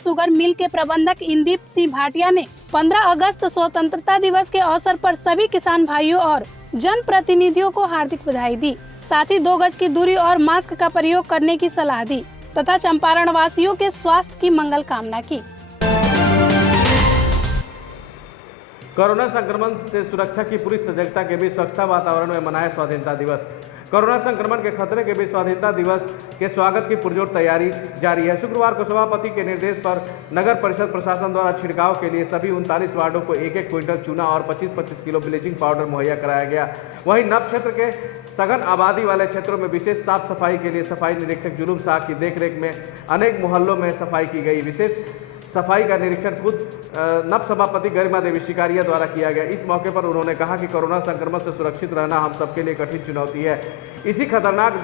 Sugar mill के प्रबंधक इंदीप सिंह भाटिया ने 15 अगस्त स्वतंत्रता दिवस के अवसर पर सभी किसान भाइयों और जन प्रतिनिधियों को हार्दिक बधाई दी। साथ ही 2 गज की दूरी और मास्क का प्रयोग करने की सलाह दी तथा चंपारण वासियों के स्वास्थ्य की मंगल कामना की। कोरोना संक्रमण से सुरक्षा की पूरी सजगता के बीच स्वच्छता वातावरण में मनाया स्वाधीनता दिवस। कोरोना संक्रमण के खतरे के बीच स्वाधीनता दिवस के स्वागत की पुरजोर तैयारी जारी है। शुक्रवार को सभापति के निर्देश पर नगर परिषद प्रशासन द्वारा छिड़काव के लिए सभी 39 वार्डों को 1-1 क्विंटल चूना और 25-25 किलो ब्लीचिंग पाउडर मुहैया कराया गया। वहीं नव क्षेत्र के सघन आबादी वाले क्षेत्रों में विशेष साफ सफाई के लिए सफाई निरीक्षक जुलूम साहब की देखरेख में अनेक मोहल्लों में सफाई की गई। विशेष सफाई का निरीक्षण खुद नव सभापति गरिमा देवी शिकारिया द्वारा किया गया। इस मौके पर उन्होंने कहा कि कोरोना संक्रमण से सुरक्षित रहना हम सबके लिए कठिन चुनौती है। इसी खतरनाक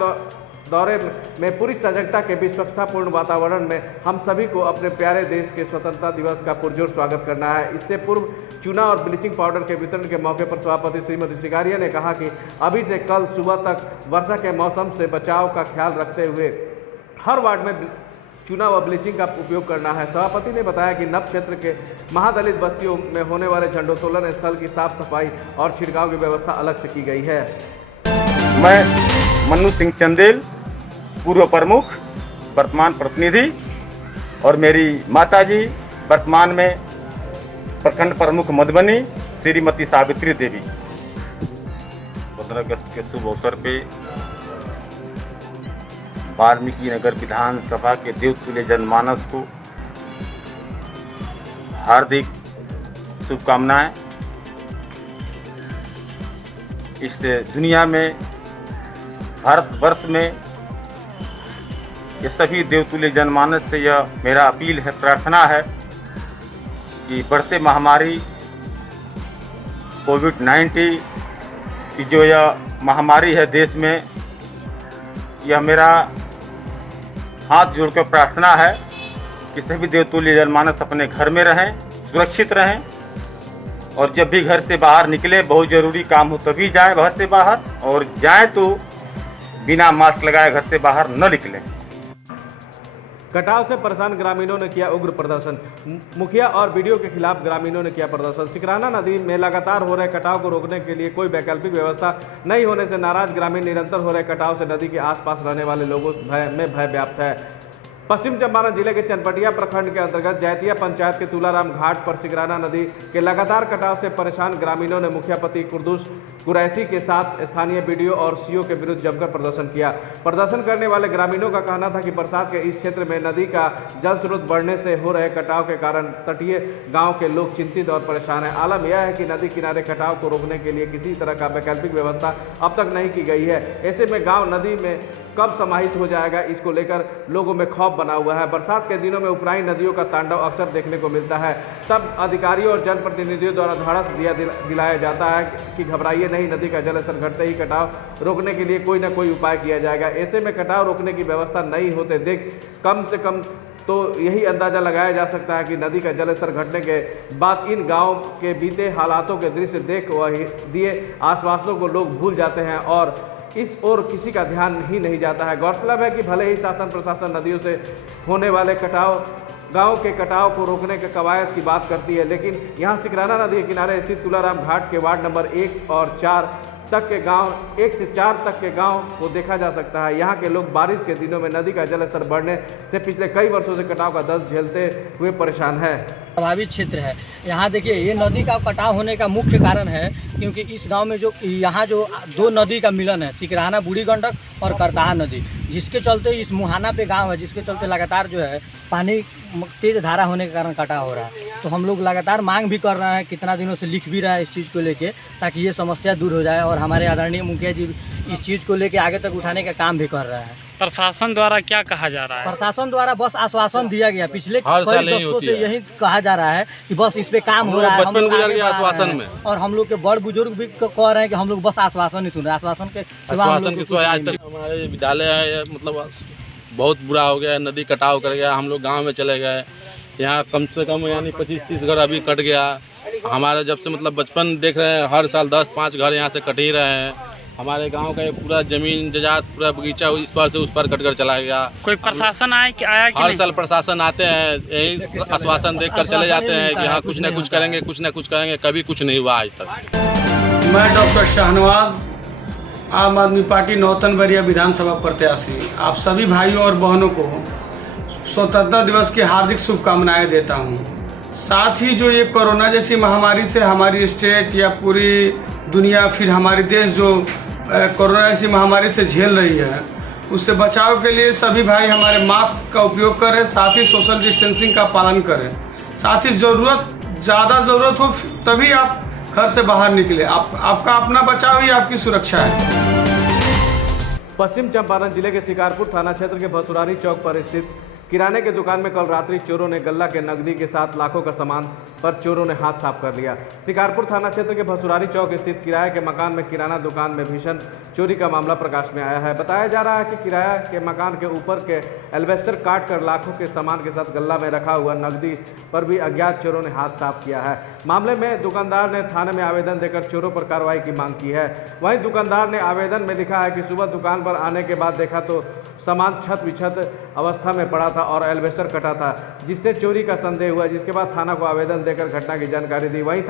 दौरे में पूरी सजगता के बीच स्वच्छतापूर्ण वातावरण में हम सभी को अपने प्यारे देश के स्वतंत्रता दिवस का पुरजोर स्वागत करना है। इससे पूर्व चूना और ब्लीचिंग पाउडर के वितरण के मौके पर सभापति श्रीमती शिकारिया ने कहा कि अभी से कल सुबह तक वर्षा के मौसम से बचाव का ख्याल रखते हुए हर वार्ड में चूना व ब्लीचिंग का उपयोग करना है। सभापति ने बताया कि नव क्षेत्र के महादलित बस्तियों में होने वाले झंडोत्तोलन स्थल की साफ सफाई और छिड़काव की व्यवस्था अलग से की गई है। मैं मन्नू सिंह चंदेल, पूर्व प्रमुख, वर्तमान प्रतिनिधि, और मेरी माताजी वर्तमान में प्रखंड प्रमुख मधुबनी श्रीमती सावित्री देवी। 15 अगस्त के शुभ अवसर पे वाल्मीकि नगर विधानसभा के देवतुल्य जनमानस को हार्दिक शुभकामनाएं। इस दुनिया में, भारतवर्ष में ये सभी देवतुल्य जनमानस से यह मेरा अपील है, प्रार्थना है कि बढ़ते महामारी कोविड-19 की जो यह महामारी है देश में, यह मेरा हाथ जोड़कर प्रार्थना है कि सभी देवतुल्य जनमानस अपने घर में रहें, सुरक्षित रहें, और जब भी घर से बाहर निकले, बहुत ज़रूरी काम हो तभी जाएं घर से बाहर, और जाएं तो बिना मास्क लगाए घर से बाहर न निकलें। कटाव से परेशान ग्रामीणों ने किया उग्र प्रदर्शन। मुखिया और बीडीओ के खिलाफ ग्रामीणों ने किया प्रदर्शन। सिकराना नदी में लगातार हो रहे कटाव को रोकने के लिए कोई वैकल्पिक व्यवस्था नहीं होने से नाराज ग्रामीण निरंतर हो रहे कटाव से नदी के आसपास रहने वाले लोगों में भय व्याप्त है। पश्चिम चंपारण जिले के चनपटिया प्रखंड के अंतर्गत जैतिया पंचायत के तुलाराम घाट पर सिकराना नदी के लगातार कटाव से परेशान ग्रामीणों ने मुखियापति कुर्दूस कुरैशी के साथ स्थानीय बीडीओ और सीओ के विरुद्ध जमकर प्रदर्शन किया। प्रदर्शन करने वाले ग्रामीणों का कहना था कि बरसात के इस क्षेत्र में नदी का जल स्रोत बढ़ने से हो रहे कटाव के कारण तटीय गाँव के लोग चिंतित और परेशान हैं। आलम यह है कि नदी किनारे कटाव को रोकने के लिए किसी तरह का वैकल्पिक व्यवस्था अब तक नहीं की गई है। ऐसे में गाँव नदी में कब समाहित हो जाएगा, इसको लेकर लोगों में खौफ बना हुआ है। बरसात के दिनों में उफराई नदियों का तांडव अक्सर देखने को मिलता है। तब अधिकारियों और जनप्रतिनिधियों द्वारा धाड़स दिलाया जाता है कि घबराइए नहीं, नदी का जलस्तर घटते ही कटाव रोकने के लिए कोई न कोई उपाय किया जाएगा। ऐसे में कटाव रोकने की व्यवस्था नहीं होते देख कम से कम तो यही अंदाज़ा लगाया जा सकता है कि नदी का जलस्तर घटने के बाद इन गाँव के बीते हालातों के दृश्य देख वही दिए आश्वासनों को लोग भूल जाते हैं और इस ओर किसी का ध्यान ही नहीं जाता है। गौरतलब है कि भले ही शासन प्रशासन नदियों से होने वाले कटाव गांव के कटाव को रोकने के कवायद की बात करती है, लेकिन यहां सिकराना नदी के किनारे स्थित तुलाराम घाट के वार्ड नंबर 1 और 4 तक के गांव 1 से 4 तक के गांव को देखा जा सकता है। यहां के लोग बारिश के दिनों में नदी का जलस्तर बढ़ने से पिछले कई वर्षों से कटाव का दर्द झेलते हुए परेशान है। प्रभावित क्षेत्र है। यहाँ देखिए, ये नदी का कटाव होने का मुख्य कारण है क्योंकि इस गांव में जो यहाँ जो 2 नदी का मिलन है, सिकराना बूढ़ी गंडक और करताहा नदी, जिसके चलते इस मुहाना पे गांव है, जिसके चलते लगातार जो है पानी तेज धारा होने के कारण कटाव हो रहा है। तो हम लोग लगातार मांग भी कर रहे हैं, कितना दिनों से लिख भी रहा है इस चीज़ को लेके, ताकि ये समस्या दूर हो जाए, और हमारे आदरणीय मुखिया जी इस चीज़ को लेके आगे तक उठाने का काम भी कर रहे हैं। प्रशासन द्वारा क्या कहा जा रहा है? प्रशासन द्वारा बस आश्वासन दिया गया, पिछले कई दशकों से यही कहा जा रहा है कि बस इस पे काम हो रहा है, हम लोग आश्वासन में, और हम लोग के बड़ बुजुर्ग भी कह रहे हैं कि हम लोग बस आश्वासन ही सुन रहे हैं, आश्वासन के आज तक हमारे विद्यालय मतलब बहुत बुरा हो गया, नदी कटाव कर गया, हम लोग गाँव में चले गए। यहाँ कम से कम यानी 25-30 घर अभी कट गया। हमारे जब से मतलब बचपन देख रहे हैं, हर साल 10-5 घर यहाँ से कट ही रहे हैं। हमारे गांव का ये पूरा जमीन जजात पूरा बगीचा इस पार से उस पार कट कर चला गया। कोई प्रशासन आया कि हर नहीं? साल प्रशासन आते हैं, यही आश्वासन देकर चले जाते हैं कि हाँ कुछ न कुछ करेंगे, कुछ न कुछ करेंगे, कभी कुछ नहीं हुआ आज तक। मैं डॉक्टर शाहनवाज, आम आदमी पार्टी नौतन बरिया विधानसभा प्रत्याशी, आप सभी भाइयों और बहनों को स्वतंत्रता दिवस की हार्दिक शुभकामनाएं देता हूं। साथ ही जो ये कोरोना जैसी महामारी से हमारी स्टेट या पूरी दुनिया फिर हमारी देश जो कोरोना जैसी महामारी से झेल रही है, उससे बचाव के लिए सभी भाई हमारे मास्क का उपयोग करें, साथ ही सोशल डिस्टेंसिंग का पालन करें। साथ ही ज़्यादा ज़रूरत हो तभी आप घर से बाहर निकले। आपका अपना बचाव ही आपकी सुरक्षा है। पश्चिम चंपारण जिले के शिकारपुर थाना क्षेत्र के भसुरारी चौक पर स्थित किराने की दुकान में कल रात्रि चोरों ने गल्ला के नकदी के साथ लाखों का सामान पर चोरों ने हाथ साफ कर लिया। शिकारपुर थाना क्षेत्र के भसुरारी चौक स्थित किराए के मकान में किराना दुकान में भीषण चोरी का मामला प्रकाश में आया है। बताया जा रहा है कि किराया के मकान के ऊपर के एल्वेस्टर काट कर लाखों के सामान के साथ गल्ला में रखा हुआ नकदी पर भी अज्ञात चोरों ने हाथ साफ किया है। मामले में दुकानदार ने थाने में आवेदन देकर चोरों पर कार्रवाई की मांग की है। वहीं दुकानदार ने आवेदन में लिखा है कि सुबह दुकान पर आने के बाद देखा तो सामान छत विछत अवस्था में पड़ा था और एल्वेस्टर कटा था, जिससे चोरी का संदेह हुआ, जिसके बाद थाना को आवेदन देकर घटना की जानकारी दी। वहीं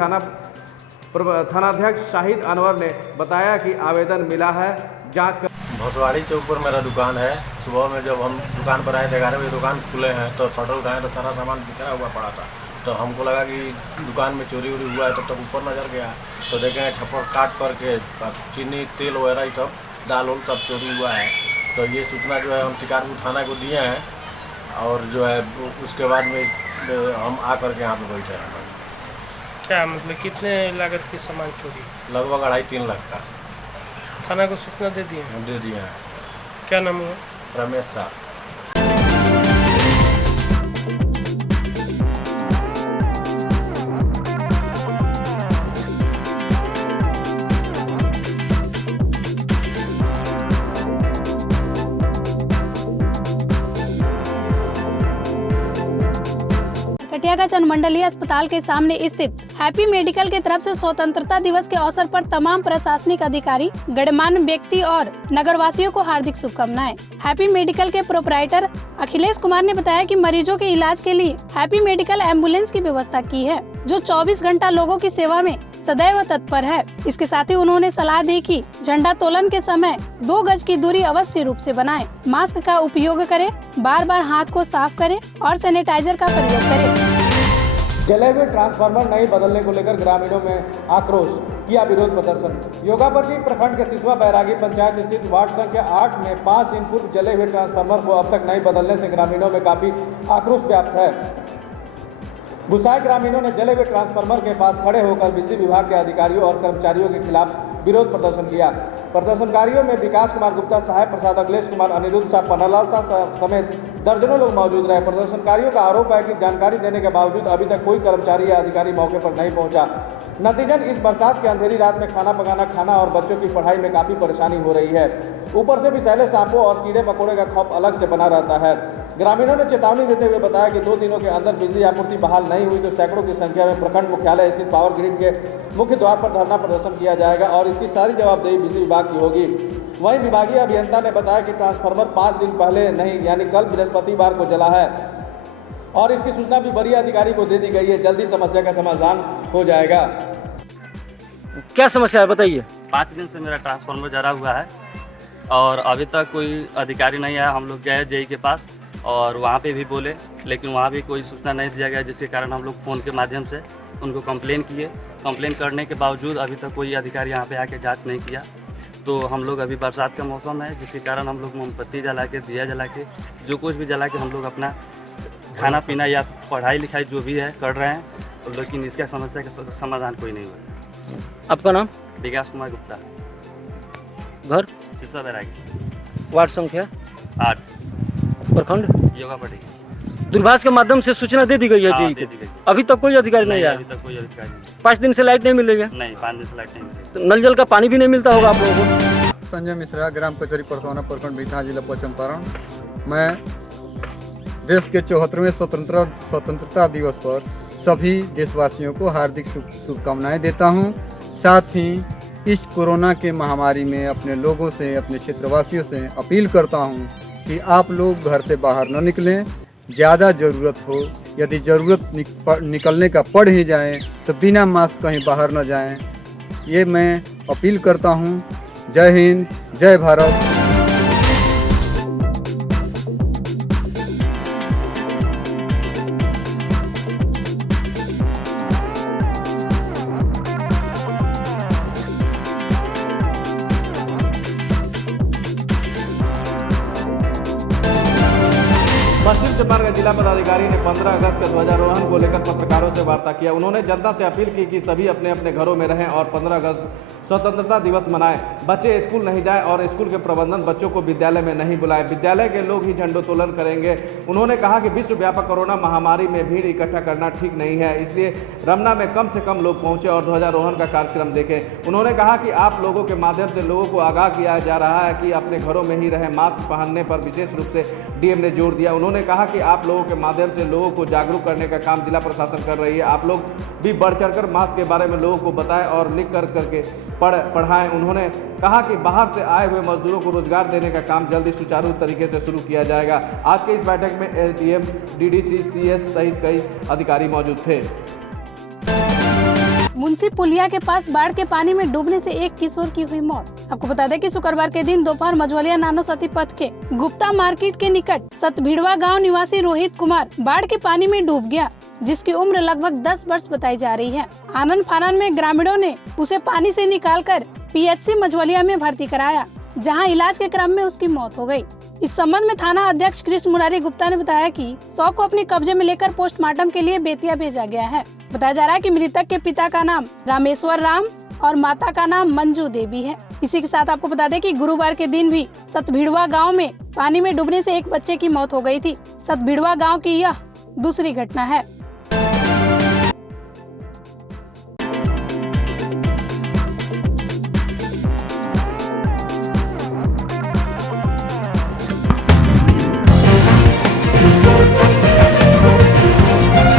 थानाध्यक्ष शाहिद अनवर ने बताया कि आवेदन मिला है, जांच कर। भसुरारी चौक पर मेरा दुकान है। सुबह में जब हम दुकान पर आए 11 बजे दुकान खुले हैं तो शटर उठाए तो सारा सामान बिखरा हुआ पड़ा था। तो हमको लगा कि दुकान में चोरी वोरी हुआ है, तब तक ऊपर नजर गया तो देखें छप्पर काट करके चीनी तेल वगैरह ये सब दाल उल सब चोरी हुआ है। तो ये सूचना जो है हम शिकारपुर थाना को दिए हैं और जो है उसके बाद में हम आकर के यहाँ पे बैठे हैं। क्या मतलब कितने लागत के सामान चोरी? लगभग 2.5-3 लाख का। थाना को सूचना दे दिए? दे दिए हैं। क्या नाम है? रमेश साहब। कटियागंज अनुमंडलीय अस्पताल के सामने स्थित हैप्पी मेडिकल के तरफ से स्वतंत्रता दिवस के अवसर पर तमाम प्रशासनिक अधिकारी, गणमान्य व्यक्ति और नगरवासियों को हार्दिक शुभकामनाएं। हैप्पी मेडिकल के प्रोपराइटर अखिलेश कुमार ने बताया कि मरीजों के इलाज के लिए हैप्पी मेडिकल एम्बुलेंस की व्यवस्था की है, जो 24 घंटा लोगों की सेवा में सदैव तत्पर है। इसके साथ ही उन्होंने सलाह दी कि झंडा तोलन के समय 2 गज की दूरी अवश्य रूप से बनाएं, मास्क का उपयोग करें, बार बार हाथ को साफ करें और सैनिटाइजर का प्रयोग करें। जले हुए ट्रांसफार्मर नहीं बदलने को लेकर ग्रामीणों में आक्रोश, किया विरोध प्रदर्शन। योगापट्टी प्रखंड के सिसवा बैरागी पंचायत स्थित वार्ड संख्या 8 में 5 दिन पूर्व जले हुए ट्रांसफार्मर को अब तक नहीं बदलने से ग्रामीणों में काफी आक्रोश व्याप्त है। गुस्साए ग्रामीणों ने जले हुए ट्रांसफार्मर के पास खड़े होकर बिजली विभाग के अधिकारियों और कर्मचारियों के खिलाफ विरोध प्रदर्शन किया। प्रदर्शनकारियों में विकास कुमार गुप्ता, साहेब प्रसाद, अखिलेश कुमार, अनिरुद्ध शाह, पन्नालाल शाह समेत दर्जनों लोग मौजूद रहे। प्रदर्शनकारियों का आरोप है कि जानकारी देने के बावजूद अभी तक कोई कर्मचारी या अधिकारी मौके पर नहीं पहुंचा। नतीजन इस बरसात की अंधेरी रात में खाना पकाना, खाना और बच्चों की पढ़ाई में काफ़ी परेशानी हो रही है। ऊपर से विषैले सांपों और कीड़े मकोड़े का खौफ अलग से बना रहता है। ग्रामीणों ने चेतावनी देते हुए बताया कि 2 दिनों के अंदर बिजली आपूर्ति बहाल नहीं हुई तो सैकड़ों की संख्या में प्रखंड मुख्यालय स्थित पावर ग्रिड के मुख्य द्वार पर धरना प्रदर्शन किया जाएगा और इसकी सारी जवाबदेही बिजली विभाग की होगी। वहीं विभागीय अभियंता ने बताया कि ट्रांसफार्मर 5 दिन पहले नहीं यानी कल बृहस्पतिवार को जला है और इसकी सूचना भी वरीय अधिकारी को दे दी गई है। जल्दी समस्या का समाधान हो जाएगा। क्या समस्या है बताइए? 5 दिन से मेरा ट्रांसफार्मर जला हुआ है और अभी तक कोई अधिकारी नहीं आया। हम लोग गए जेई के पास और वहाँ पे भी बोले, लेकिन वहाँ भी कोई सूचना नहीं दिया गया, जिसके कारण हम लोग फ़ोन के माध्यम से उनको कंप्लेन किए। कंप्लेन करने के बावजूद अभी तक कोई अधिकारी यहाँ पे आके जांच नहीं किया। तो हम लोग अभी बरसात का मौसम है, जिसके कारण हम लोग मोमबत्ती जला के, दिया जला के, जो कुछ भी जला के हम लोग अपना खाना पीना या पढ़ाई लिखाई जो भी है कर रहे हैं, लेकिन इसका समस्या का समाधान कोई नहीं हुआ। आपका नाम? विकास कुमार गुप्ता, घर सिसवा बैरागी, वार्ड संख्या 8, प्रखंड योगापट्टी। दूरभाष के माध्यम से सूचना दे दी गई है जी? दे दी गई। अभी तक कोई अधिकारी नहीं आया? अभी तक कोई अधिकारी नहीं। 5 दिन से लाइट नहीं मिल रही है? नहीं, 5 दिन से लाइट नहीं मिल रही। तो नल जल का पानी भी नहीं मिलता होगा आप लोगों को? संजय मिश्रा, ग्राम कचहरी परसौना, प्रखंड बीथा, जिला पश्चिम चंपारण। मैं देश के 74वें स्वतंत्रता दिवस पर सभी देशवासियों को हार्दिक शुभकामनाएं देता हूं। साथ ही इस कोरोना के महामारी में अपने लोगों से, अपने क्षेत्रवासियों से अपील करता हूँ कि आप लोग घर से बाहर न निकलें। ज़्यादा ज़रूरत हो, यदि ज़रूरत निकलने का पड़ ही जाए तो बिना मास्क कहीं बाहर न जाएं। ये मैं अपील करता हूँ। जय हिंद, जय भारत। पश्चिम चंपारण जिला पदाधिकारी ने 15 अगस्त के ध्वजारोहण को लेकर पत्रकारों से वार्ता किया। उन्होंने जनता से अपील की कि सभी अपने अपने घरों में रहें और 15 अगस्त स्वतंत्रता दिवस मनाएं। बच्चे स्कूल नहीं जाएं और स्कूल के प्रबंधन बच्चों को विद्यालय में नहीं बुलाएं। विद्यालय के लोग ही झंडोत्तोलन करेंगे। उन्होंने कहा कि विश्वव्यापक कोरोना महामारी में भीड़ इकट्ठा करना ठीक नहीं है, इसलिए रमना में कम से कम लोग पहुंचे और ध्वजारोहण का कार्यक्रम देखें। उन्होंने कहा कि आप लोगों के माध्यम से लोगों को आगाह किया जा रहा है कि अपने घरों में ही रहें। मास्क पहनने पर विशेष रूप से डीएम ने जोर दिया। उन्होंने कहा कि आप लोगों के माध्यम से लोगों को जागरूक करने का काम जिला प्रशासन कर रही है। आप लोग भी बढ़ चढ़कर मास्क के बारे में लोगों को बताएं और लिख करके पढ़ाएं। उन्होंने कहा कि बाहर से आए हुए मजदूरों को रोजगार देने का काम जल्दी सुचारू तरीके से शुरू किया जाएगा। आज के इस बैठक में एसडीएम, डीडीसी, सीएस सहित कई अधिकारी मौजूद थे। मुंशी पुलिया के पास बाढ़ के पानी में डूबने से एक किशोर की हुई मौत। आपको बता दें कि शुक्रवार के दिन दोपहर मझौलिया नानोसती पथ के गुप्ता मार्केट के निकट सतभिड़वा गांव निवासी रोहित कुमार बाढ़ के पानी में डूब गया, जिसकी उम्र लगभग 10 वर्ष बताई जा रही है। आनन फानन में ग्रामीणों ने उसे पानी से निकालकर पीएचसी मझौलिया में भर्ती कराया, जहां इलाज के क्रम में उसकी मौत हो गई। इस संबंध में थाना अध्यक्ष कृष्ण मुरारी गुप्ता ने बताया कि शव को अपने कब्जे में लेकर पोस्टमार्टम के लिए बेतिया भेजा गया है। बताया जा रहा है कि मृतक के पिता का नाम रामेश्वर राम और माता का नाम मंजू देवी है। इसी के साथ आपको बता दें कि गुरुवार के दिन भी सतभिड़वा गांव में पानी में डूबने से एक बच्चे की मौत हो गई थी। सतभिड़वा गांव की यह दूसरी घटना है।